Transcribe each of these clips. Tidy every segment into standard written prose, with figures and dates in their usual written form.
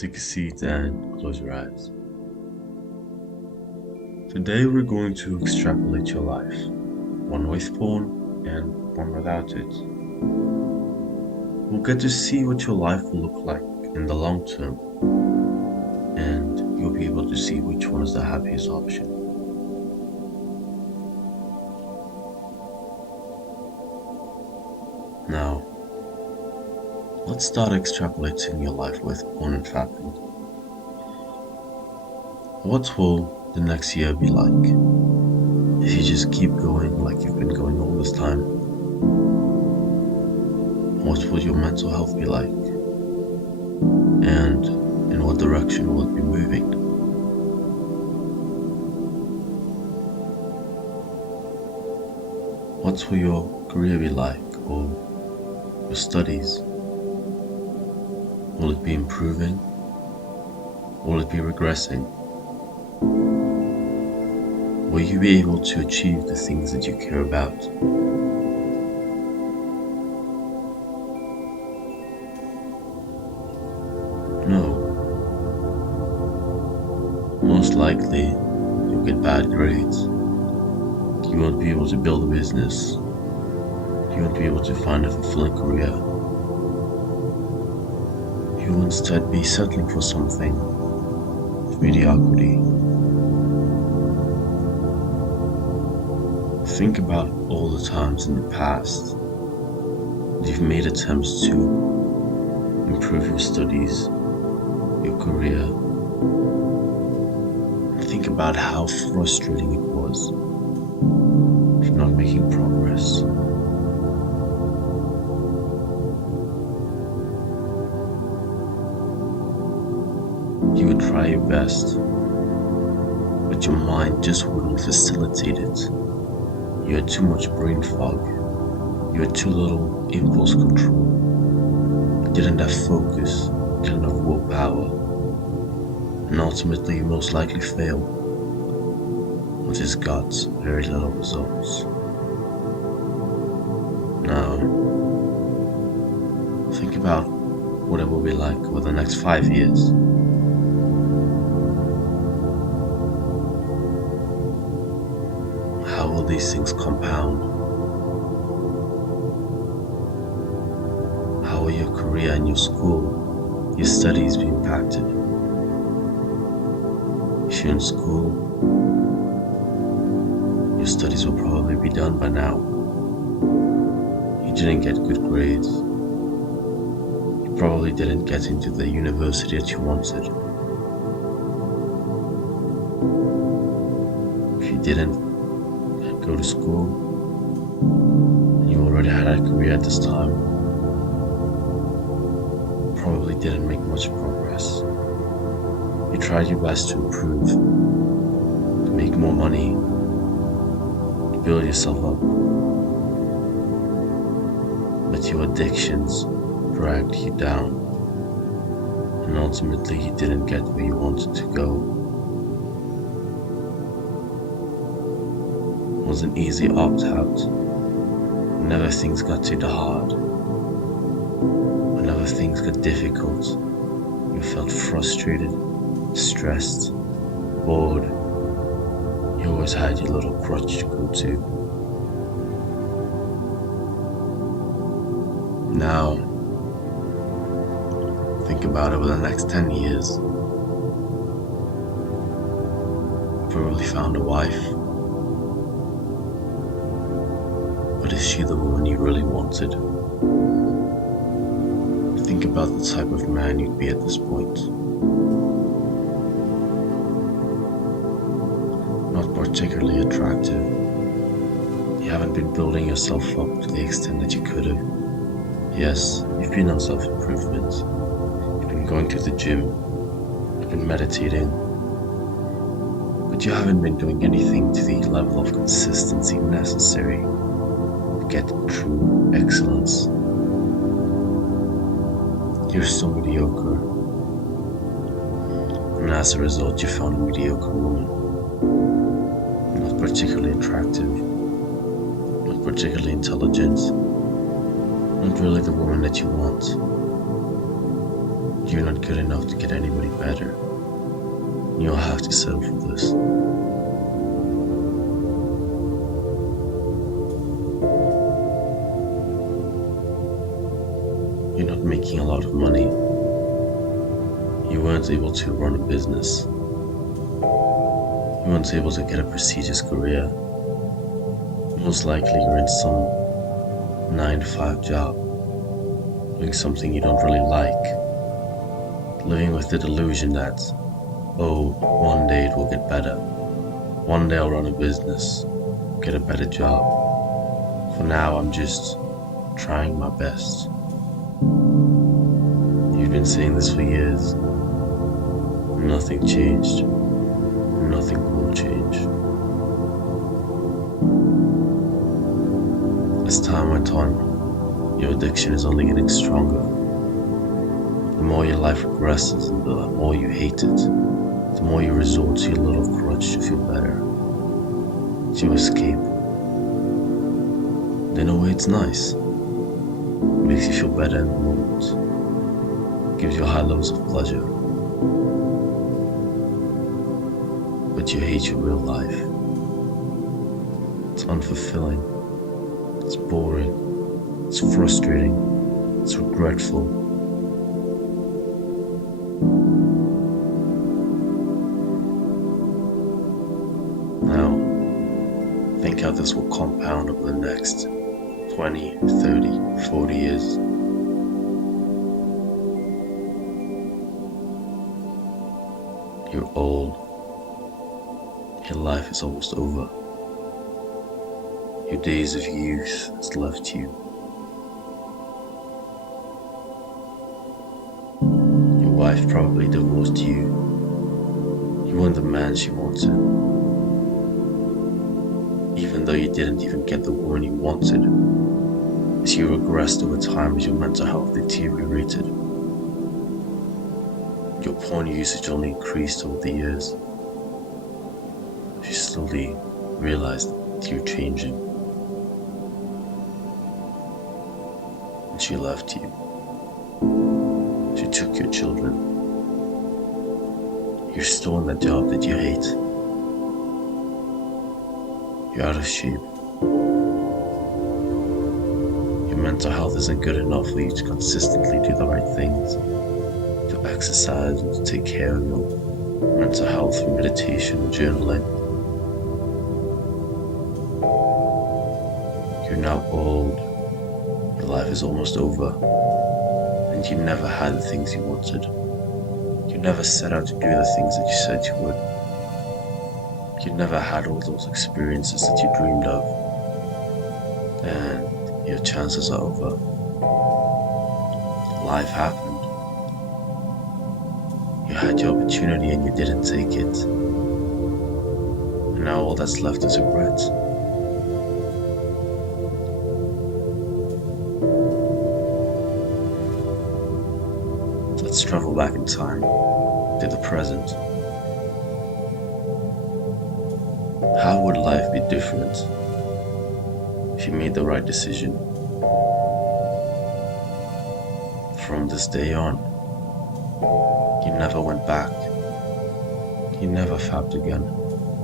Take a seat and close your eyes. Today we're going to extrapolate your life, one with porn and one without it. We'll get to see what your life will look like in the long term, and you'll be able to see which one is the happiest option. Now, let's start extrapolating your life with porn and fapping. What will the next year be like if you just keep going like you've been going all this time? What will your mental health be like? And in what direction will it be moving? What will your career be like, or your studies? Will it be improving? Will it be regressing? Will you be able to achieve the things that you care about? No. Most likely, you'll get bad grades. You won't be able to build a business. You won't be able to find a fulfilling career. You will instead be settling for something of mediocrity. Think about all the times in the past that you've made attempts to improve your studies, your career. Think about how frustrating it was for not making progress. You would try your best, but your mind just wouldn't facilitate it. You had too much brain fog. You had too little impulse control. You didn't have focus. You didn't have willpower. And ultimately, you most likely failed. But this got very little results. Now, think about what it will be like over the next 5 years. How will these things compound? How will your career and your school, your studies be impacted? If you're in school, your studies will probably be done by now. You didn't get good grades. You probably didn't get into the university that you wanted. If you didn't go to school, and you already had a career at this time, probably didn't make much progress. You tried your best to improve, to make more money, to build yourself up, but your addictions dragged you down, and ultimately you didn't get where you wanted to go. It was an easy opt-out. Whenever things got too hard, whenever things got difficult, you felt frustrated, stressed, bored. You always had your little crutch to go to. Now, think about over the next 10 years. You probably found a wife. But is she the woman you really wanted? Think about the type of man you'd be at this point. Not particularly attractive. You haven't been building yourself up to the extent that you could have. Yes, you've been on self-improvement. You've been going to the gym. You've been meditating. But you haven't been doing anything to the level of consistency necessary to get true excellence. You're still mediocre. And as a result, you found a mediocre woman. Not particularly attractive. Not particularly intelligent. Not really the woman that you want. You're not good enough to get anybody better. You'll have to settle for this. You're not making a lot of money. You weren't able to run a business. You weren't able to get a prestigious career. Most likely you're in some 9-to-5 job, doing something you don't really like, living with the delusion that, oh, one day it will get better. One day I'll run a business, get a better job. For now, I'm just trying my best. You've been saying this for years. Nothing changed. Nothing will change. As time went on, your addiction is only getting stronger. The more your life regresses and the more you hate it, the more you resort to your little crutch to feel better, to escape. In a way, it's nice. It makes you feel better in the moment. It gives you high levels of pleasure. But you hate your real life. It's unfulfilling. It's boring. It's frustrating. It's regretful. Now, think how this will compound over the next 20, 30, 40 years. You're old. Your life is almost over. Your days of youth has left you. Your wife probably divorced you. You weren't the man she wanted. Even though you didn't even get the woman you wanted, as you regressed over time as your mental health deteriorated. Your porn usage only increased over the years. You slowly realized that you're changing. And she left you. She took your children. You're still in that job that you hate. You're out of shape. Your mental health isn't good enough for you to consistently do the right things, to exercise and to take care of your mental health through meditation and journaling. You're now old, your life is almost over, and you never had the things you wanted. You never set out to do the things that you said you would. You never had all those experiences that you dreamed of, and your chances are over. Life happened. You had your opportunity and you didn't take it. And now all that's left is regret. Let's travel back in time to the present. How would life be different if you made the right decision? From this day on, you never went back. You never fapped again.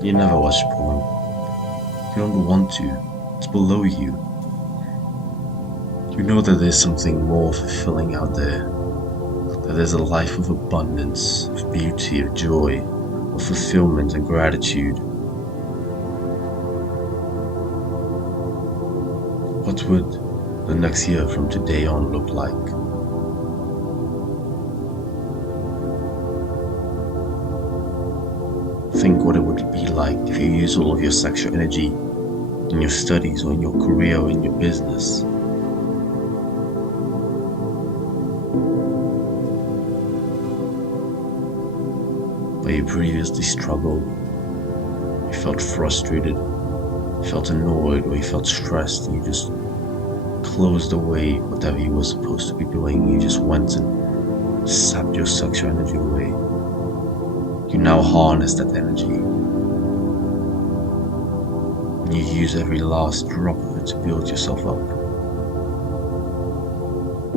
You never watched porn. You don't want to. It's below you. You know that there's something more fulfilling out there. That there's a life of abundance, of beauty, of joy, of fulfillment and gratitude. What would the next year from today on look like? Think what it would be like if you use all of your sexual energy in your studies or in your career or in your business. Where you previously struggled, you felt frustrated, you felt annoyed, or you felt stressed, and you just closed away whatever you were supposed to be doing. You just went and sapped your sexual energy away. You now harness that energy. And you use every last drop of it to build yourself up.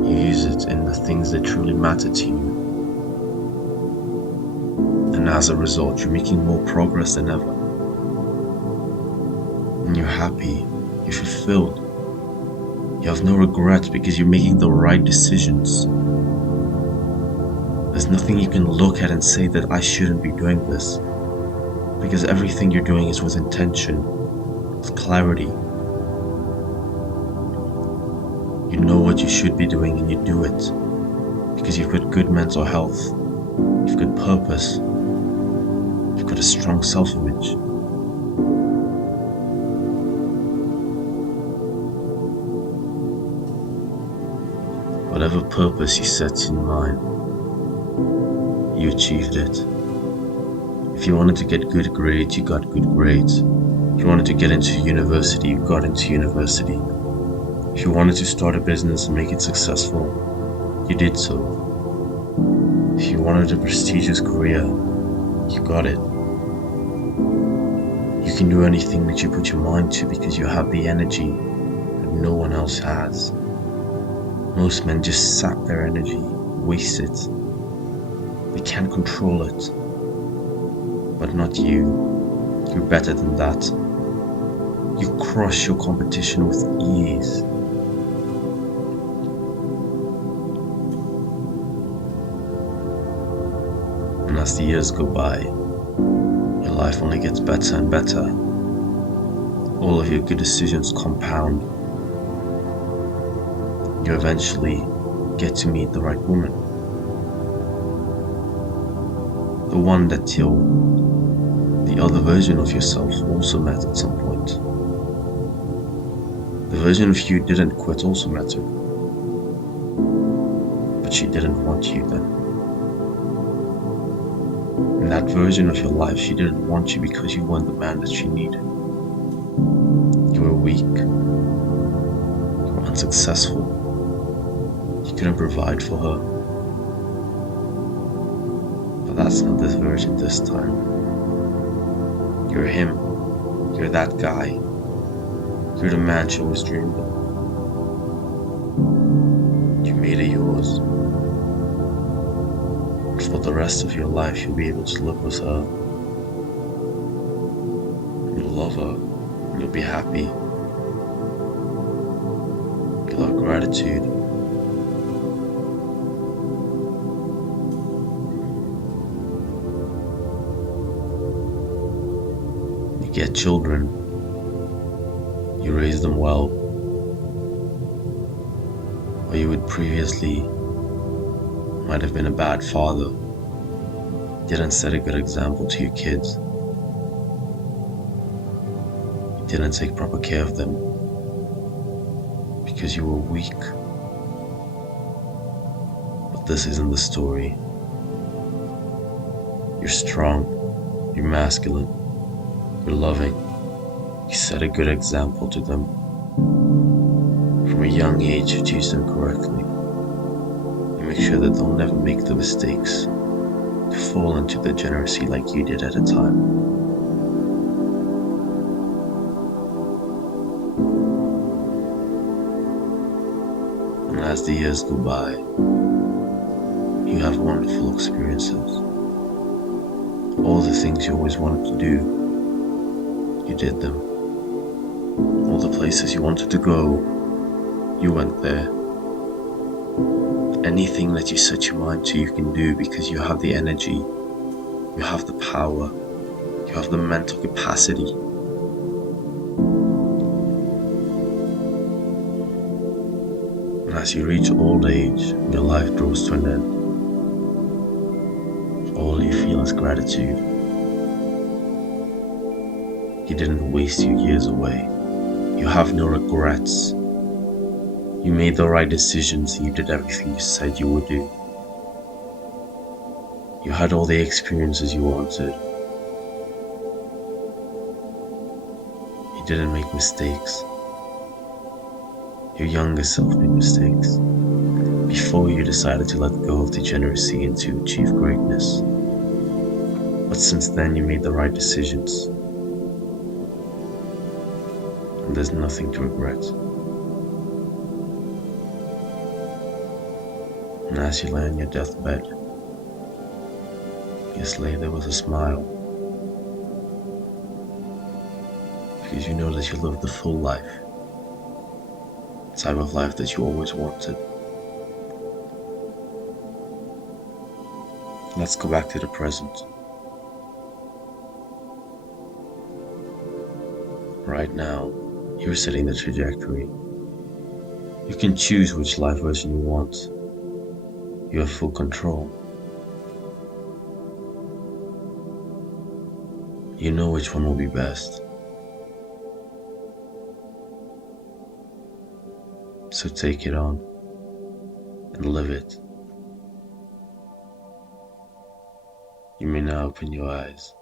You use it in the things that truly matter to you. And as a result, you're making more progress than ever. And you're happy, you're fulfilled. You have no regrets because you're making the right decisions. There's nothing you can look at and say that I shouldn't be doing this, because everything you're doing is with intention, with clarity. You know what you should be doing and you do it because you've got good mental health, you've got purpose, you've got a strong self-image. Whatever purpose you set in mind, you achieved it. If you wanted to get good grades, you got good grades. If you wanted to get into university, you got into university. If you wanted to start a business and make it successful, you did so. If you wanted a prestigious career, you got it. You can do anything that you put your mind to because you have the energy that no one else has. Most men just sap their energy, waste it. They can't control it. But not you. You're better than that. You crush your competition with ease. And as the years go by, your life only gets better and better. All of your good decisions compound. You eventually get to meet the right woman. The one that the other version of yourself also met at some point. The version of you didn't quit also met her. But she didn't want you then. In that version of your life, she didn't want you because you weren't the man that she needed. You were weak. You were unsuccessful. You couldn't provide for her. But that's not this version this time. You're him. You're that guy. You're the man she always dreamed of. You made it yours. And for the rest of your life, you'll be able to live with her. You'll love her. And you'll be happy. You'll have gratitude. You get children. You raise them well. Or you would previously might have been a bad father. Didn't set a good example to your kids. You didn't take proper care of them because you were weak. But this isn't the story. You're strong. You're masculine. You're loving. You set a good example to them. From a young age, you teach them correctly. You make sure that they'll never make the mistakes to fall into degeneracy like you did at a time. And as the years go by, you have wonderful experiences. All the things you always wanted to do, you did them. All the places you wanted to go, you went there. Anything that you set your mind to, you can do because you have the energy, you have the power, you have the mental capacity. And as you reach old age, your life draws to an end. All you feel is gratitude. You didn't waste your years away. You have no regrets. You made the right decisions and you did everything you said you would do. You had all the experiences you wanted. You didn't make mistakes. Your younger self made mistakes before you decided to let go of degeneracy and to achieve greatness. But since then, you made the right decisions. And there's nothing to regret. And as you lay on your deathbed, Yesterday there was a smile because you know that you lived the full life, the type of life that you always wanted. Let's go back to the present. Right now, you're setting the trajectory. You can choose which life version you want. You have full control. You know which one will be best. So take it on and live it. You may now open your eyes.